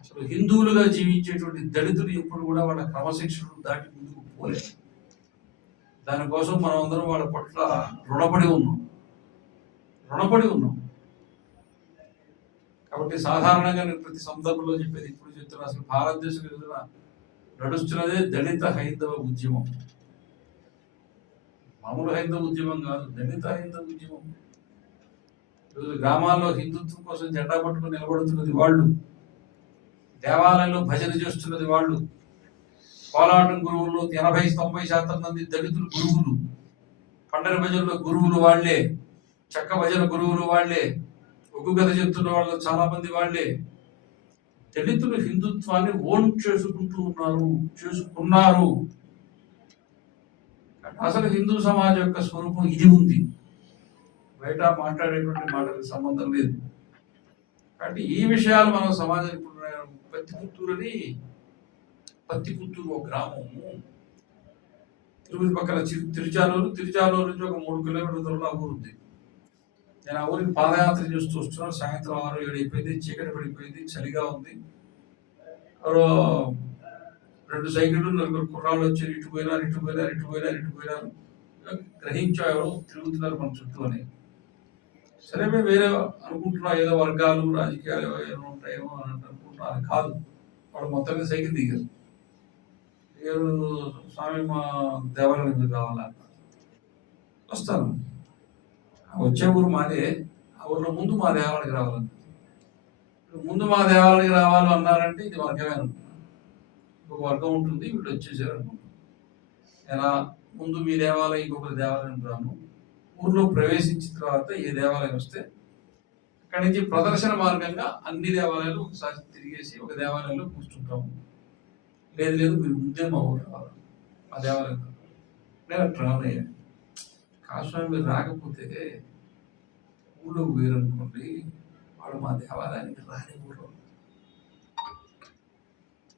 అసలు హిందువులుగా జీవించేటువంటి దళితులు ఎప్పుడు కూడా వాళ్ళ క్రమశిక్షణను దాటి ముందుకు పోలేదు. దానికోసం మనం అందరం వాళ్ళ పట్ల రుణపడి ఉన్నాం. కాబట్టి సాధారణంగా నేను ప్రతి సందర్భంలో చెప్పేది, ఇప్పుడు చెప్తున్నా, అసలు భారతదేశం ఎదురుగా నడుస్తున్నదే దళిత హైందవ ఉద్యమం. మామూలు హైందవ ఉద్యమం కాదు, దళిత హైందవ ఉద్యమం. ఈరోజు గ్రామాల్లో హిందుత్వం కోసం జెండా పట్టుకుని నిలబడుతున్నది వాళ్ళు, దేవాలయంలో భజన చేస్తున్నది వాళ్ళు, కోలాటం గురువులు 80-90% మంది దళితులు గురువులు, పండర భజనలో గురువులు వాళ్లే, చెక్క భజన గురువులు వాళ్లే, ఒగ్గు కథ చెప్తున్న వాళ్ళు చాలా మంది వాళ్లే. దళితులు హిందుత్వాన్ని ఓన్ చేసుకున్నారు. అసలు హిందూ సమాజం యొక్క స్వరూపం ఇది ఉంది, బయట మాట్లాడేటువంటి మాటలకు సంబంధం లేదు. కాబట్టి ఈ విషయాలు మనం సమాజం, ఇప్పుడు పత్తిపుత్తూరు ఒక గ్రామము, తిరుపతి పక్కన తిరుచానూరు నుంచి ఒక 3 కిలోమీటర్ల దూరంలో ఊరు ఉంది. నేను ఆ ఊరికి పాదయాత్ర చేస్తూ వస్తున్నాను. సాయంత్రం 6-7 అయిపోయింది, చీకటి పడిపోయింది, చలిగా ఉంది. 2 సైకిళ్ళు, 4 కుర్రాళ్ళు వచ్చారు. ఇటు పోయినారు. గ్రహించారు తిరుగుతున్నారు మన చుట్టూ అని. సరే, మేము వేరే అనుకుంటున్నాం, ఏదో వర్గాలు రాజకీయాలు ఏమో ఉంటాయేమో అని అనుకుంటున్నాను. కాదు, వాడు మొత్తం మీద సైకిల్ దిగారు. స్వామి మా దేవాలయం మీద కావాలన్నారు. వస్తాను, వచ్చే ఊరు మాదే, ఆ ఊరిలో ముందు మా దేవాలయానికి రావాలన్నారు. ముందు మా దేవాలయానికి రావాలి అన్నారంటే ఇది వర్గమే అనుకున్నాను. ఒక వర్గం ఉంటుంది, వీళ్ళు వచ్చేసారు అనుకుంటున్నాను. ఎలా ముందు మీ దేవాలయం ఇంకొకరి దేవాలయం రాను, ఊర్లో ప్రవేశించిన తర్వాత ఏ దేవాలయం వస్తే అక్కడి నుంచి ప్రదర్శన మార్గంగా అన్ని దేవాలయాలు ఒకసారి తిరిగేసి ఒక దేవాలయంలో కూర్చుంటాము. లేదు మీరు ముందే మా ఊరు రావాలి, మా దేవాలయం. నేను ట్రావెల్ అయ్యాను. కాస్వామి మీరు రాకపోతే ఊళ్ళోకి పోయారనుకోండి, వాడు మా దేవాలయానికి రాని ఊళ్ళో.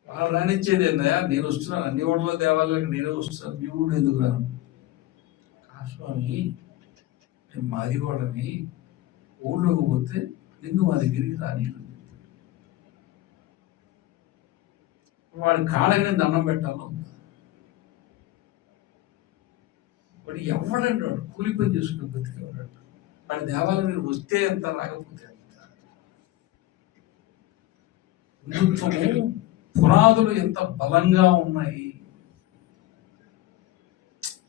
వాళ్ళు రానిచ్చేది ఏందయ్యా, నేను వస్తున్నాను, అన్ని ఊళ్ళో దేవాలయానికి నేనే వస్తున్నాను, మీ ఊళ్ళో ఎందుకు రాను? కాస్వామి మేము మాదిగోడని, ఊళ్ళోకి పోతే నిన్ను మా దగ్గరికి రాని. వాడి కాళ్ళకి నేను దండం పెట్టాను. వాడు ఎవడంటాడు, కూలి పని చేసుకుని బతికేవాడు. వాడి దేవాలయం వస్తే ఎంత, రాకపోతే ఎంత. హిందుత్వము పునాదులు ఎంత బలంగా ఉన్నాయి.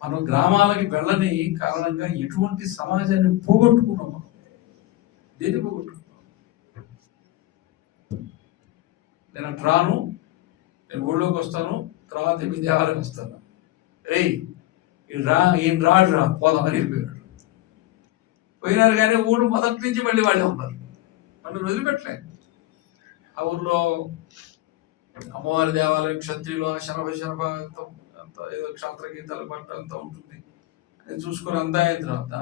మనం గ్రామాలకి వెళ్ళని కారణంగా ఎటువంటి సమాజాన్ని పోగొట్టుకున్నాం. మనం దేన్ని పోగొట్టుకున్నాం? నేను అటు రాను, నేను ఊళ్ళోకి వస్తాను, తర్వాత మీ దేవాలయం వస్తాను. ఈయన రాడు పోదామని వెళ్ళిపోయాడు. పోయినారు కానీ ఊళ్ళు మొదటి నుంచి మళ్ళీ వాళ్ళే ఉన్నారు, వాళ్ళు వదిలిపెట్టలేదు. ఆ ఊర్లో అమ్మవారి దేవాలయం, క్షత్రియులు శనభ అంత ఏదో క్షాత్ర గీతాలు పట్ట అంతా ఉంటుంది. అది చూసుకొని అంతా అయిన తర్వాత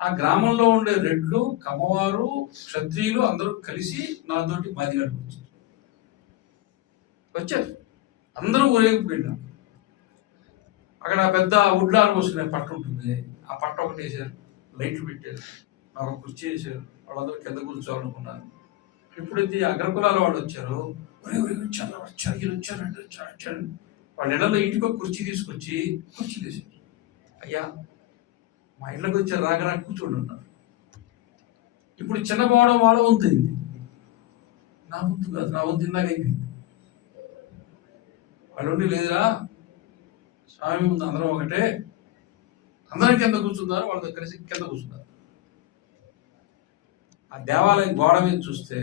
ఆ గ్రామంలో ఉండే రెడ్లు, కమ్మవారు, క్షత్రియులు అందరూ కలిసి నాతోటి మాదిగడికి వచ్చారు. అందరూ ఊరేగిపోయినారు. అక్కడ పెద్ద వుడ్లాలు పోసుకునే పట్ట ఉంటుంది, ఆ పట్ట ఒకటి వేసారు, లైట్లు పెట్టారు, నాకు కుర్చీ వేసారు. వాళ్ళందరూ కింద కూర్చోవాలనుకున్నారు. ఎప్పుడైతే అగ్రకులాల వాళ్ళు వచ్చారో, వచ్చారు వాళ్ళ ఇళ్లలో ఇంటికి ఒక కుర్చీ తీసుకొచ్చి కుర్చీ తీసారు. అయ్యా మా ఇళ్ళకి వచ్చారు, రాగరా కూర్చోండి ఉన్నారు. ఇప్పుడు చిన్నపోవడం వాళ్ళ వంతైంది, నా వంతు కాదు, నా వంతు ఇందాక అయిపోయింది. వాళ్ళు లేదురా స్వామి ముందు అందరం ఒకటే, అందరం కింద కూర్చున్నారు. వాళ్ళతో కలిసి కింద కూర్చున్నారు. ఆ దేవాలయం గోడ మీద చూస్తే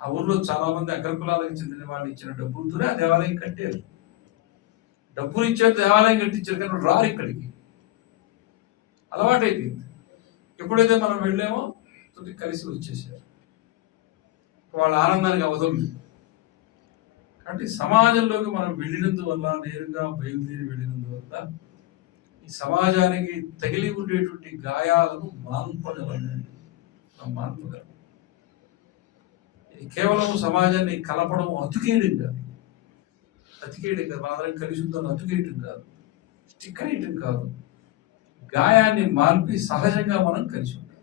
ఆ ఊర్లో చాలా మంది అగ్రకులాలకు చెందిన వాళ్ళు ఇచ్చిన డబ్బులతోనే ఆ దేవాలయం కట్టారు. డబ్బులు ఇచ్చారు, దేవాలయం కట్టించారు, కానీ రారు ఇక్కడికి. అలవాటైపోయింది. ఎప్పుడైతే మనం వెళ్ళామో కలిసి వచ్చేసారు. వాళ్ళ ఆనందానికి అవధం లేదు. కాబట్టి సమాజంలోకి మనం వెళ్ళినందువల్ల, నేరుగా బయలుదేరి వెళ్ళినందువల్ల ఈ సమాజానికి తగిలి ఉండేటువంటి గాయాలను మాన్పగలం. ఇది కేవలం సమాజాన్ని కలపడం, అతుకేయడం కాదు. మనందరం కలిసి ఉందని అతుకేయటం కాదు, స్టిక్కర్ వేయటం కాదు. గాయాన్ని మార్పి సహజంగా మనం కలిసి ఉంటాం.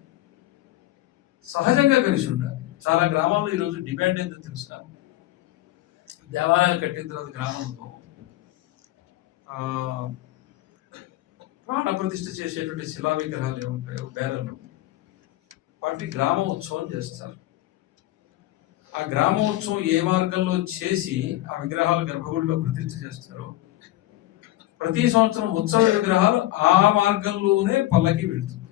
సహజంగా కలిసి ఉండాలి. చాలా గ్రామాల్లో ఈరోజు డిమాండ్ ఏంటో తెలుసా? దేవాలయాలు కట్టిన తర్వాత గ్రామంలో ప్రాణ ప్రతిష్ఠ చేసేటువంటి శిలా విగ్రహాలు ఏముంటాయో బేరలు, వాటి గ్రామ ఉత్సవం చేస్తారు. ఆ గ్రామ ఉత్సవం ఏ మార్గంలో చేసి ఆ విగ్రహాలు గర్భగుడిలో ప్రతిష్ఠ చేస్తారో ప్రతి సంవత్సరం ఉత్సవ విగ్రహాలు ఆ మార్గంలోనే పల్లకి వెళ్తుంది.